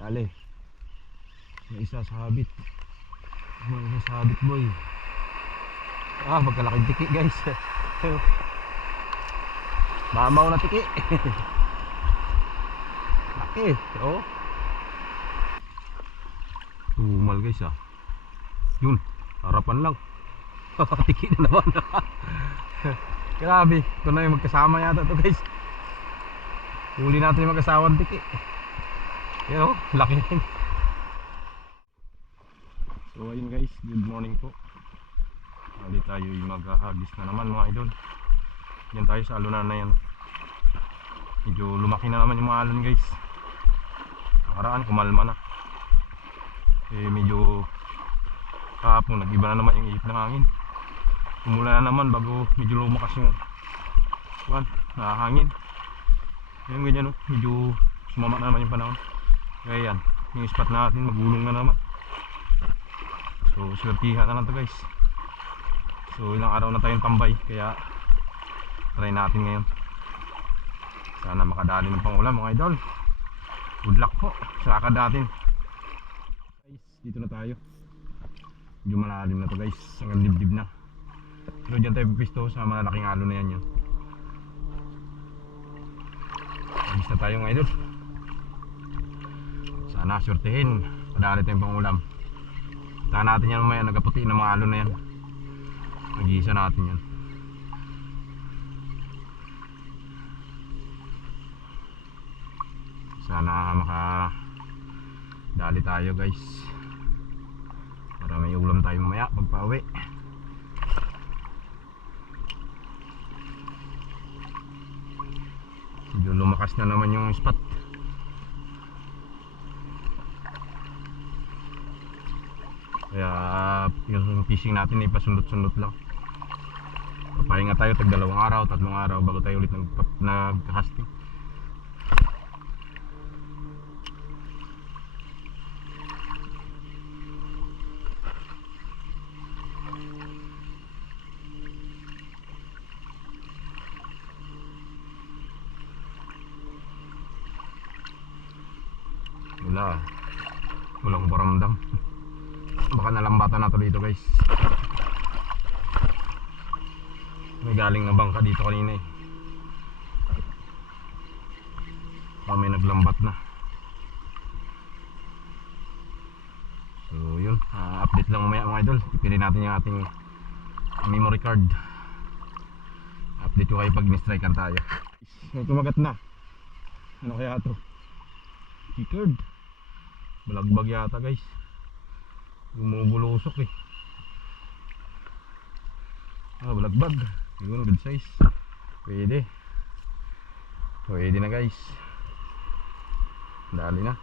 Dali. May isa sa habit. May isa sa habit boy. Magkalaking tiki guys. Mamaw na tiki. Laki. Oh. Tumal guys Yun. Harapan lang. Tiki na naman. Grabe. Ito na yung magkasama yata to guys. Huli natin yung magkasawang tiki. Yan laki rin. So ayun guys, good morning po. Hali tayo yung maghahagis na naman mga idol. Yan tayo sa alunan na yan. Medyo lumaki na naman yung mga alon guys. Nakaraan kumalma na. Medyo kahapon nag-iba na naman yung ihip ng hangin. Umula na naman bago medyo lumakas yung hangin. Yung ganyan medyo sumama na naman yung panahon. Kaya yan, yung spot natin magulong na naman. So swertihan na lang to guys. So ilang araw na tayong tambay, kaya try natin ngayon. Sana makadali ng pangulam mga idol. Good luck po sa lakad natin. Guys, dito na tayo. Medyo malalim na to guys, hanggang dibdib na. Pero dyan tayo pipisto sa malaking alo na yan. Agis na tayo mga idol. Sana swertihin, padali tayong pangulam. Saan natin yan mamaya, nagaputi ng mga alo na yan. Mag-iisa natin yan. Sana makadali tayo guys, para may ulam tayo mamaya pagpa-uwi. Medyo lumakas na naman yung spot. Kaya yung fishing natin ay pasundot-sundot lang. Pahinga tayo tag 2 araw, 3 araw bago tayo ulit nag-casting. Wala akong paramdam. Baka nalambatan na to dito guys. May galing na bangka dito kanina may naglambat na. So yun, update lang mamaya mga idol. Pipili natin yung ating memory card. Update ko kayo pag ni-strikean tayo. Tumagat na. Ano kaya ito? Keycard. Balagbag yata guys. Gumubulusok balagbag. Siguro good size. Pwede na guys. Dali na.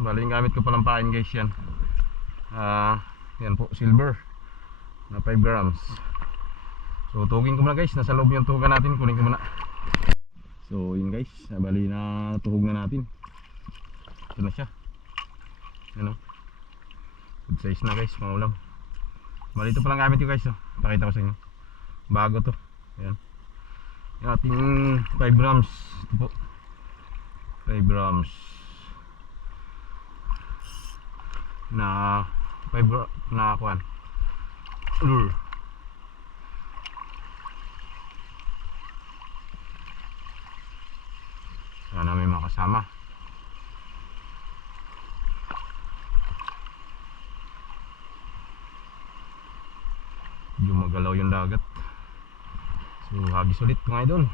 Bali yung gamit ko palang pain guys yan. Yan po, silver na 5 grams. So tugin ko muna guys. Nasa loob yung tugan natin. Kunin ko muna. So yun guys, bali na tuhog na natin. Ito na siya. Ano? Good size na guys, pangulam. Bali ito palang gamit ko guys. Pakita ko sa inyo. Bago to. Ayan. Yung ating 5 grams. Ito po. 5 grams. Na 5 grams. Na kuhan. Lure. Sana may makasama. Medyo magalaw yung dagat. So hagis ulit mga idol.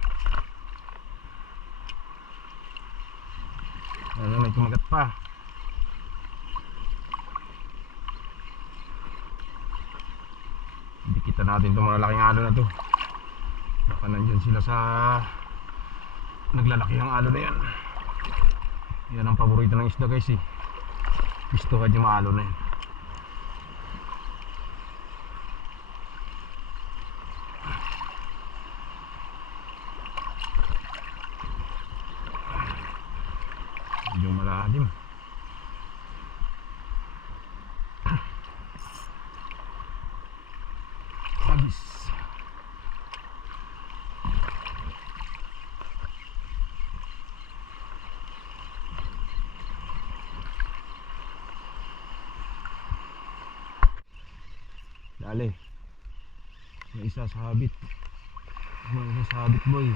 May kumagat pa. Dikita natin itong mga laking alo na to. Baka nandyan sila sa naglalaki ang alo na yan. Yan ang paborito ng isda guys Gusto ka yung maalo na yan. Medyo malalim. Agis. Dali. May isa sa habit. May isa sa habit boy.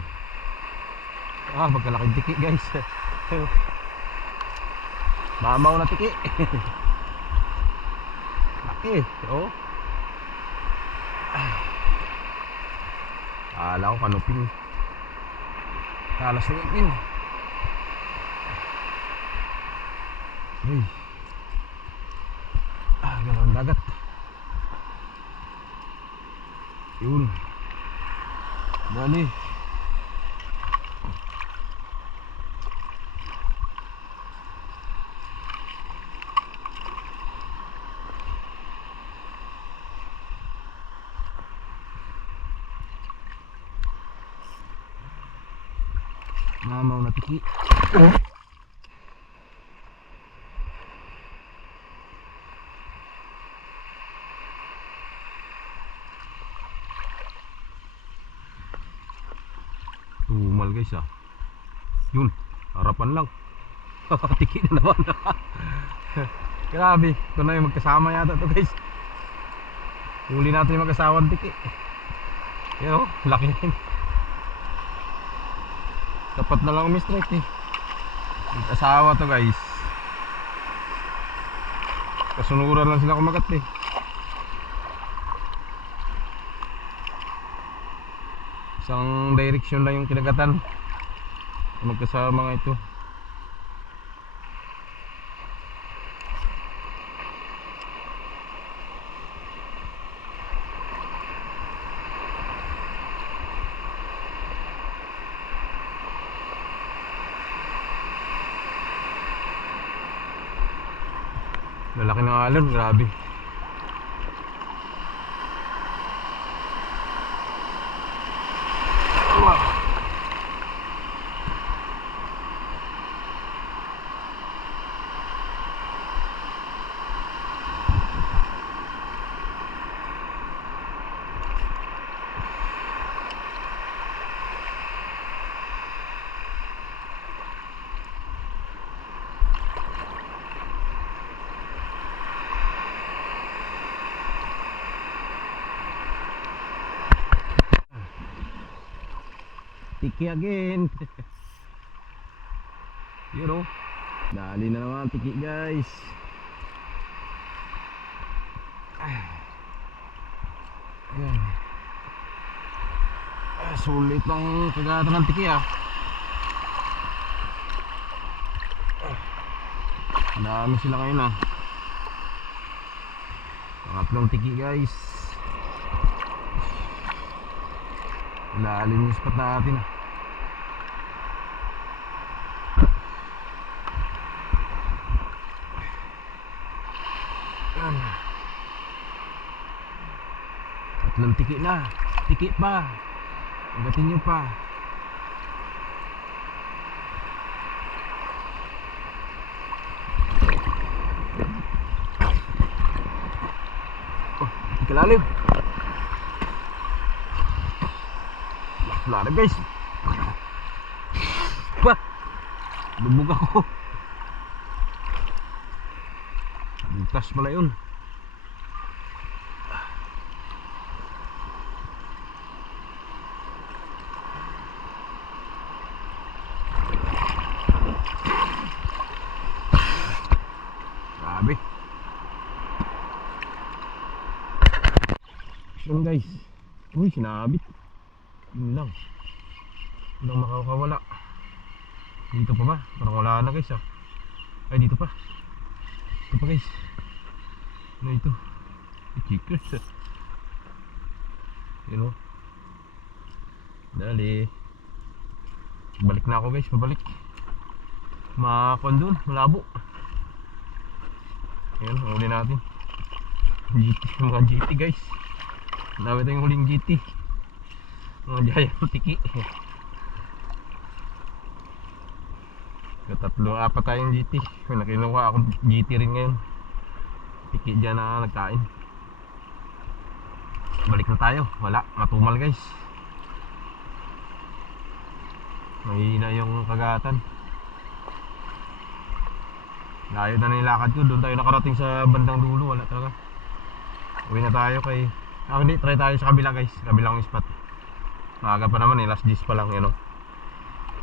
Magkalaking tiki guys. Mamaw na tiki. Laki. Oh. Kala ko kanupin. Talas na yun. Uy. Gano'n dagat. Yun. Dali. Mamaw na tiki. Tumal guys Yun, harapan lang. Tiki na naman. Grabe, ito na yung magkasama yata to guys. Huli natin yung magkasawang tiki. Yan laki na yun. Dapat na lang umistrike mag-asawa to guys. Kasunuran lang sila kumagat Isang direction lang yung kinagatan. Magkasama nga ito. Lalaki ng alon, grabe. Tiki again. Yun dali na naman tiki guys. Ayan. Sulit ang kagatan ng tiki Dami sila ngayon Pangatlong tiki guys. Lalim yung spot natin Tatlong tiki na. Tiki pa. Agatin nyo pa. Tiki lalim. Lalim guys. Wah, lubog ako. Bukas pala yun. Grabe. Yun guys. Uy, sinabit. Yun lang. Walang makakawala. Dito pa ba? Parang wala na guys Ay dito pa. Ito pa guys. Ano ito? Chickers Yun Dali. Balik na ako guys. Pabalik. Makakon dun. Malabo. Ayan, huli natin GT, mga GT guys. Dami tayong huling GT. Mga giant tiki. Tatlo, apat tayong GT. May nakinuha akong GT rin ngayon. Tiki dyan na nagkain. Balik na tayo. Wala, matumal guys. Mahina yung kagatan. Layo na nilakad ko. Doon tayo nakarating sa bandang dulo. Wala talaga. Uwi na tayo kay Hindi, try tayo sa kabila guys, kabilang spot. Maaga pa naman eh, last 10 pa lang yun o.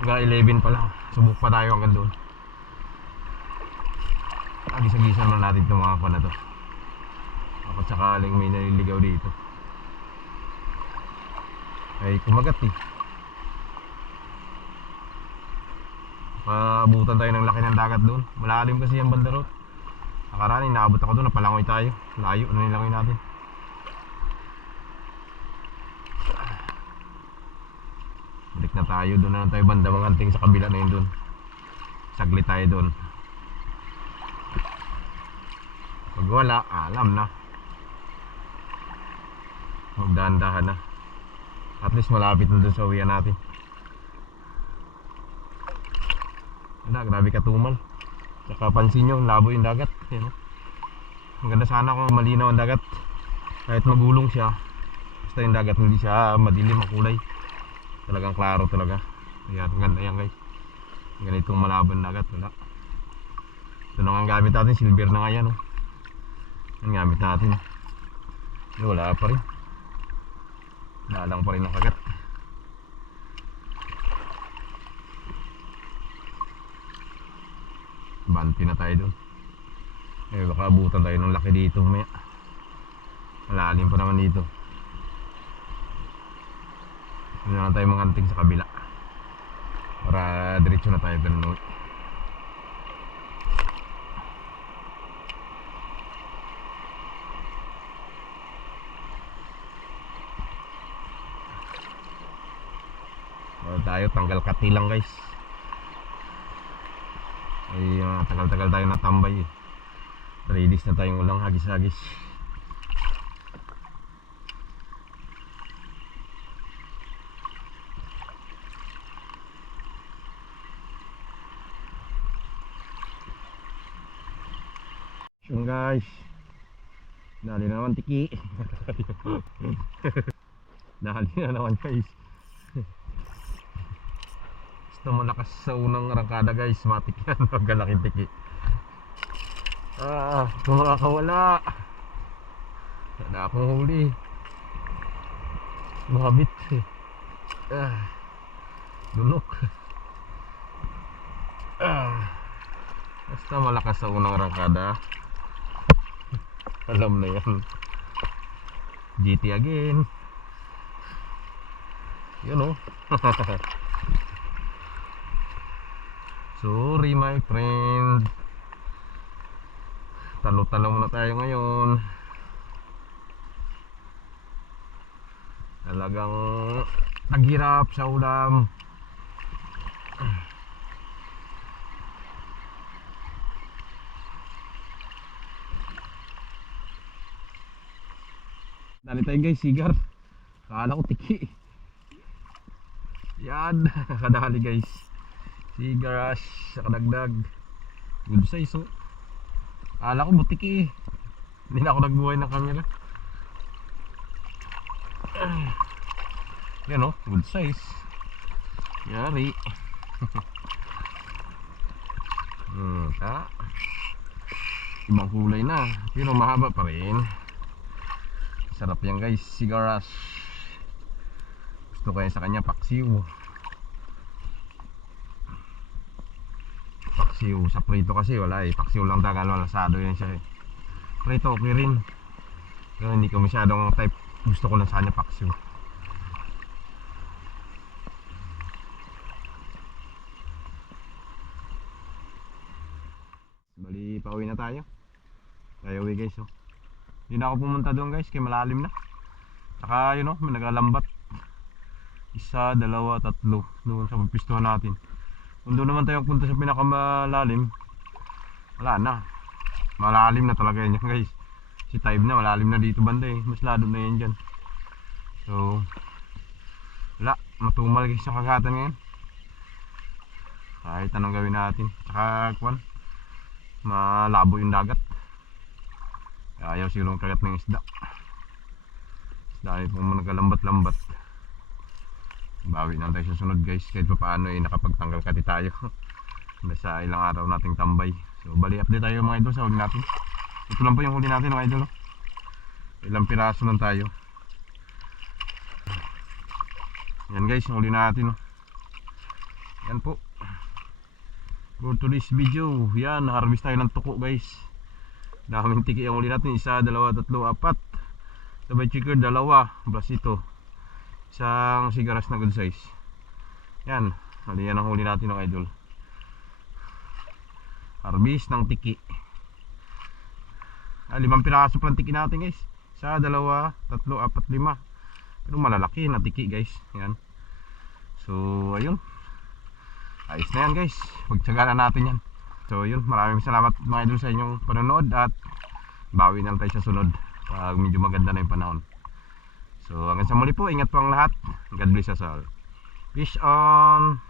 Hanggang 11 pa lang, subok pa tayo hanggang doon. Agis-agisan naman natin itong mga pan na to. Kapag sakaling may naliligaw dito ay kumagat eh. Paabutan tayo ng laki ng dagat doon. Malalim kasi yung bandarot. Nakaraan naabot ako doon, napalangoy tayo. Layo na nilangoy natin. Balik na tayo, doon na tayo banda mga hunting sa kabila na yun doon. Saglit tayo doon. Pag wala, alam na. Magdahan-dahan na. At least malapit na doon sa uwian natin. Wala, grabe katumal. Tsaka pansin nyo, labo yung dagat. Yan, oh. Ang ganda sana kung malinaw ang dagat. Kahit magulong siya, basta yung dagat hindi siya madilim ang kulay. Talagang klaro talaga. Ayan, ang ganda yan guys. Ganitong malabon dagat, wala. Ito na nga gamit natin, silver na nga yan, oh. Ang gamit natin. Wala pa rin. Nalang pa rin ang kagat. Banti na tayo doon. Baka abutan tayo ng laki dito mamaya. Malalim pa naman dito. Hindi na lang tayo manganting sa kabila para diretso na tayo ganun. Tayo tanggal kati lang guys. Ay tagal-tagal tayo natambay eh. 3 days na tayong ulang hagis-hagis. Yun guys, dali na naman tiki. Dali na naman guys. Basta malakas sa unang arangkada guys, matik yan. Magalaking tiki. Kung makakawala, wala akong huli. Mabit dunok. Basta malakas sa unang arangkada, alam na yan. GT again. Yun o. Sorry my friend. Talo-talo muna tayo ngayon. Talagang naghirap sa ulam. Dali tayo guys, sigar. Kala ko tiki. Yan, kadali guys. Sigaras sa kadagdag. Good size oh. Kala ko butiki eh. Hindi na ako nagbuhay ng camera. Yan oh, good size. Yari. Siya. Ibang kulay na, pero mahaba pa rin. Sarap yan guys, sigaras. Gusto ko yan sa kanya, paksiw. Paksiw, sa prito kasi wala eh. Paksiw lang tagal, lasado yan siya eh. Prito okay rin. Pero hindi ko masyadong type. Gusto ko lang sa kanya paksiw. Bali, pauwi na tayo. Tayo uwi guys oh. Hindi na ako pumunta doon guys, kaya malalim na. Saka yun oh, may nagalambat. 1, 2, 3 doon sa pagpistuhan natin. Kung doon naman tayo punta sa pinakamalalim, wala na. Malalim na talaga yan guys. Si Tybe na, malalim na dito banda eh. Mas lado na yan dyan. So, wala. Matumal guys sa kagatan ngayon. Kahit anong gawin natin. Tsaka kwan, malabo yung dagat. Ayaw siguro kagat ng isda. Dahil kung nagalambat-lambat, bawi na tayo sa sunod guys. Kahit pa paano eh, nakapagtanggal kati tayo. Nasa ilang araw nating tambay. So bali update tayo mga idol sa huli natin. Ito lang po yung huli natin mga idol. Ilang piraso lang tayo. Yan guys, yung huli natin. Yan po. For today's video, yan, harvest tayo ng tuko guys. Daming tiki yung huli natin. 1, 2, 3, 4. Sabay chicker, 2. Plus ito. Isang sigaras na good size. Yan, hali yan ang huli natin ng idol. Harvest ng tiki. 5 piraso pa lang tiki natin guys. 1, 2, 3, 4, 5. Pero malalaki na tiki guys. Yan. So ayun, ayos na yan guys, pagtsagaan na natin yan. So yun, maraming salamat mga idol sa inyong panonood. At bawi na lang tayo sa sunod pag medyo maganda na yung panahon. So hanggang sa muli po, ingat po ang lahat. God bless us all. Peace on.